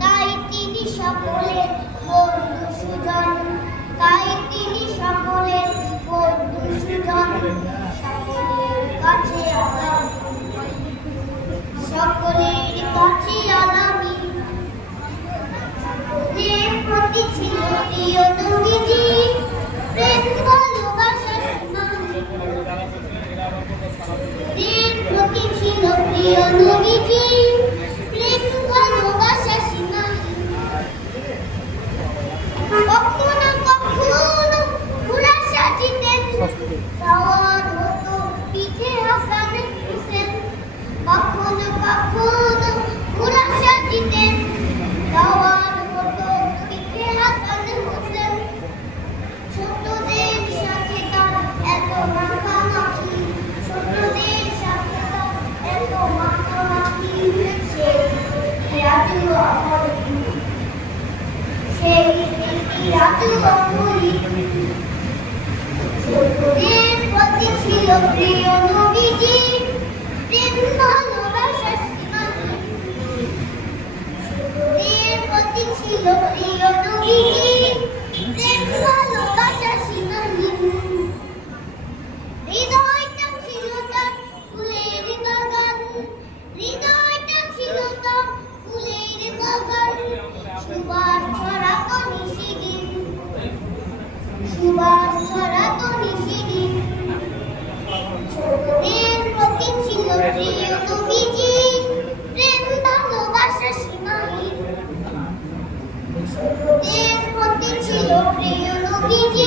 তাই তিনি সকলের বন্ধু সুজন। তাই তিনি সকলের বন্ধু প্রিয় নবীজি ছিল প্রিয় সুবাস ছড়াত নিশিদিন ছোটদের প্রতি ছিল প্রিয় নবীজি প্রেম ভালোবাসা সীমাহীন ছোটদের প্রতি ছিল প্রিয় নবীজি